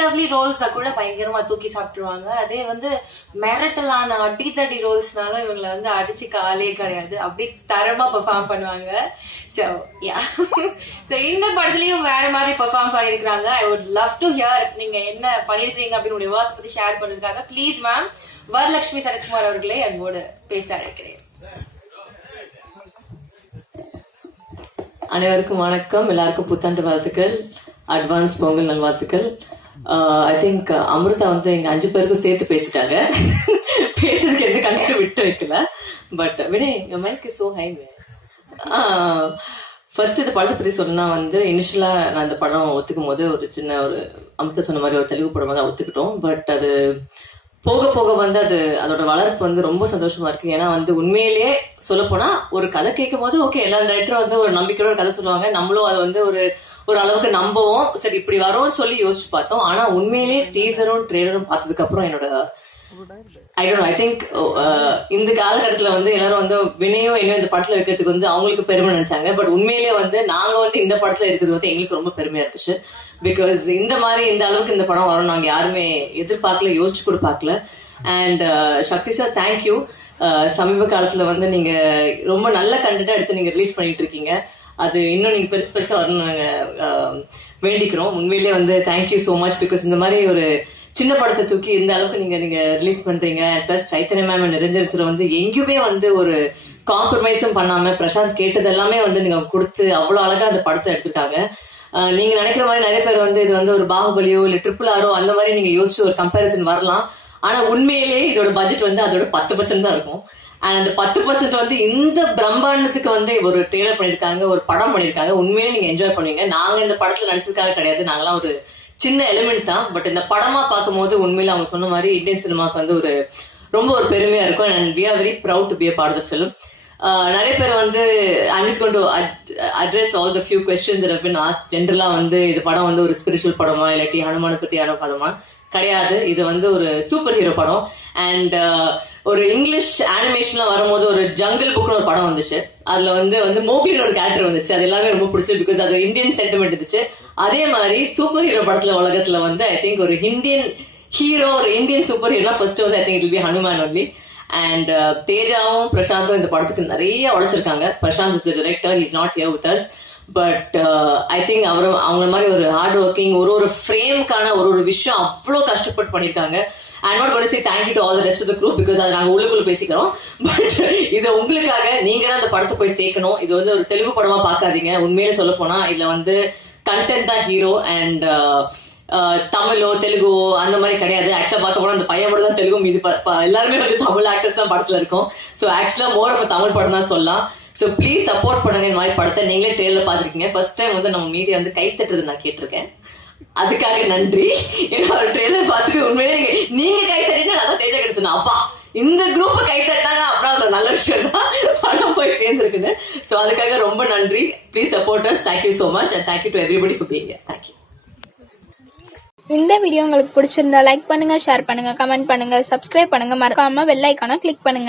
Lovely ரோல்ஸ கூட பயங்கரமா தூக்கி சாப்பிட்டுருவாங்க. அதே வந்து மிரட்டலான அடித்தடி ரோல்ஸ்னாலும் இவங்களை வந்து அடிச்சு காலே கிடையாது, அப்படி தரமா பெர்ஃபார்ம் பண்ணுவாங்க. ஸோ இந்த படத்துலயும் வேற மாதிரி பெர்ஃபார்ம் பண்ணிருக்காங்க. I would love to hear நீங்க என்ன பண்ணிருக்கீங்க அப்படின்னு உடைய ஒர்க் பத்தி ஷேர் பண்றதுக்காக ப்ளீஸ் மேம் வரலட்சுமி சரத்குமார் அவர்களே என்னோட பேச அழைக்கிறேன். அனைவருக்கும் வணக்கம். எல்லாருக்கும் புத்தாண்டு வாழ்த்துக்கள், அட்வான்ஸ் பொங்கல் நல்வாழ்த்துக்கள். ஐ திங்க் அமிர்தா வந்து எங்க 5 பேருக்கும் சேர்த்து பேசிட்டாங்க. பேசுறதுக்கு எந்த கணக்கு விட்டு வைக்கல. But Vinay mic is so high. First இந்த படத்தை பத்தி சொன்னா வந்து இனிஷியலா நான் இந்த படம் ஒத்துக்கும் போது ஒரு சின்ன ஒரு அமிர்தா சொன்ன மாதிரி ஒரு தெலுங்கு படமாக தான் ஒத்துக்கிட்டோம். பட் அது போக போக வந்து அதோட வளர்ப்பு வந்து ரொம்ப சந்தோஷமா இருக்கு. ஏன்னா வந்து உண்மையிலேயே சொல்ல போனா ஒரு கதை கேட்கும் போது ஓகே, எல்லா டைரக்டரும் வந்து ஒரு நம்பிக்கையோட ஒரு கதை சொல்லுவாங்க, நம்மளும் அதை வந்து ஒரு அளவுக்கு நம்பவும் சரி இப்படி வரும்னு சொல்லி யோசிச்சு பார்த்தோம். ஆனா உண்மையிலேயே டீசரும் ட்ரெய்லரும் பார்த்ததுக்கு அப்புறம் என்னோட ஐ திங்க் இந்த காலகட்டத்துல வந்து எல்லாரும் வந்து வினையும் என்ன இந்த படத்துல வைக்கிறதுக்கு வந்து அவங்களுக்கு பெருமை நினைச்சாங்க. பட் உண்மையிலேயே வந்து நாங்க வந்து இந்த படத்துல இருக்கிறது வந்து எங்களுக்கு ரொம்ப பெருமையா இருந்துச்சு. பிகாஸ் இந்த மாதிரி இந்த அளவுக்கு இந்த படம் வரும் நாங்க யாருமே எதிர்பார்க்கல, யோசிச்சு கூட பார்க்கல. And Sakthi sir thank you. சமீப காலத்துல வந்து நீங்க ரொம்ப நல்ல கண்டென்ட்டா எடுத்து நீங்க ரிலீஸ் பண்ணிட்டு இருக்கீங்க. அது இன்னும் நீங்க பெருசு பெருசா வரணும் நாங்க வேண்டிக்கிறோம். உண்மையிலேயே வந்து தேங்க்யூ சோ மச். பிகாஸ் இந்த மாதிரி ஒரு சின்ன படத்தை தூக்கி இந்த அளவுக்கு நீங்க ரிலீஸ் பண்றீங்க. பிளஸ் சைத்தன்ய மேம் நிறைஞ்சிருச்சுல வந்து எங்கேயுமே வந்து ஒரு காம்ப்ரமைஸும் பண்ணாம பிரசாந்த் கேட்டது எல்லாமே வந்து நீங்க கொடுத்து அவ்வளவு அழகா அந்த படத்தை எடுத்திருக்காங்க. நீங்க நினைக்கிற மாதிரி நிறைய பேர் வந்து இது வந்து ஒரு பாகுபலியோ இல்ல RRR அந்த மாதிரி நீங்க யோசிச்சு ஒரு கம்பேரிசன் வரலாம். ஆனா உண்மையிலேயே இதோட பட்ஜெட் வந்து அதோட 10% தான் இருக்கும். அண்ட் அந்த 10% வந்து இந்த பிரம்மாண்டத்துக்கு வந்து ஒரு ட்ரெய்லர் பண்ணிருக்காங்க, ஒரு படம் பண்ணிருக்காங்க. உண்மையிலே நீங்க என்ஜாய் பண்ணுவீங்க. நாங்க இந்த படத்துல நடிச்சதுக்காக கிடையாது, நாங்களாம் ஒரு சின்ன எலிமெண்ட் தான். பட் இந்த படமா பார்க்கும் போது உண்மையில அவங்க சொன்ன மாதிரி இந்தியன் சினிமாக்கு வந்து ரொம்ப ஒரு பெருமையா இருக்கும். And we are very proud to be a part of the film. நிறைய பேர் வந்து I'm just going to address all the few questions that have been asked. ஜென்ரலா வந்து இது படம் வந்து ஒரு ஸ்பிரிச்சுவல் படமா இல்லாட்டி ஹனுமான பத்தியான படமா கிடையாது. இது வந்து ஒரு சூப்பர் ஹீரோ படம். அண்ட் ஒரு இங்கிலீஷ் அனிமேஷன்ல வரும்போது ஒரு ஜங்கிள் புக்னு ஒரு படம் வந்துச்சு. அதுல வந்து மோக்லின்னு ஒரு கேரக்டர் வந்துச்சு. அது எல்லாமே ரொம்ப பிடிச்சது. பிகாஸ் அது இந்தியன் சென்டிமெண்ட் இருந்துச்சு. அதே மாதிரி சூப்பர் ஹீரோ படத்துல உலகத்துல வந்து ஐ திங்க் ஒரு இந்தியன் ஹீரோ, ஒரு இந்தியன் சூப்பர் ஹீரோ ஃபர்ஸ்ட் வந்து I think it will be Hanuman only. And தேஜாவும் பிரசாந்தும் இந்த படத்துக்கு நிறைய உழைச்சிருக்காங்க. Prashanth is the director, he is not here with us. But I think அவங்க மாதிரி ஒரு ஹார்ட் ஒர்க்கிங், ஒரு ஃப்ரேம்க்கான ஒரு விஷயம் அவ்வளோ கஷ்டப்பட்டு பண்ணிருக்காங்க. I'm not going to say thank you to all the rest of the crew because அது நாங்க உள்ளுக்குள்ள பேசிக்கிறோம். பட் இது உங்களுக்காக நீங்க தான் அந்த படத்தை போய் சேர்க்கணும். இது வந்து ஒரு தெலுங்கு படமா பார்க்காதீங்க. உண்மையிலே சொல்ல போனா இதுல வந்து கண்டென்ட் தான் ஹீரோ. அண்ட் தமிழோ தெலுங்கோ அந்த மாதிரி கிடையாது. ஆக்சுவலா பார்க்க போனா அந்த பையன் மட்டும் தான் தெலுங்கு, மீது எல்லாருமே வந்து தமிழ் ஆக்டர்ஸ் தான் படத்துல இருக்கும். ஸோ ஆக்சுவலா மோர் ஆஃப் தமிழ் படம் தான் சொல்லலாம். ஸோ ப்ளீஸ் சப்போர்ட் பண்ணுங்க. இந்த மாதிரி படத்தை நீங்களே ட்ரெயிலர் பார்த்துருக்கீங்க. ஃபர்ஸ்ட் டைம் வந்து நம்ம மீடியா வந்து கை தட்டுறது நான் கேட்டிருக்கேன். அதுக்காக நன்றி. ஏன்னா ஒரு ட்ரெய்லர் பார்த்துட்டு உண்மையிலே நீங்க கை தட்டினா நான் தேஜா கிட்ட சொன்னேன், அப்பா இந்த குரூப் கை தட்டாங்க அப்புறம் அது நல்ல விஷயம் தான் படம் போய் சேர்ந்துருக்குன்னு. ஸோ அதுக்காக ரொம்ப நன்றி. Please support us. Thank you so much and thank you to everybody for being here. Thank you. இந்த வீடியோ உங்களுக்கு பிடிச்சிருந்தா லைக் பண்ணுங்க, ஷேர் பண்ணுங்க, கமெண்ட் பண்ணுங்க, சப்ஸ்கிரைப் பண்ணுங்க, மறக்காம பெல் ஐகானை கிளிக் பண்ணுங்க.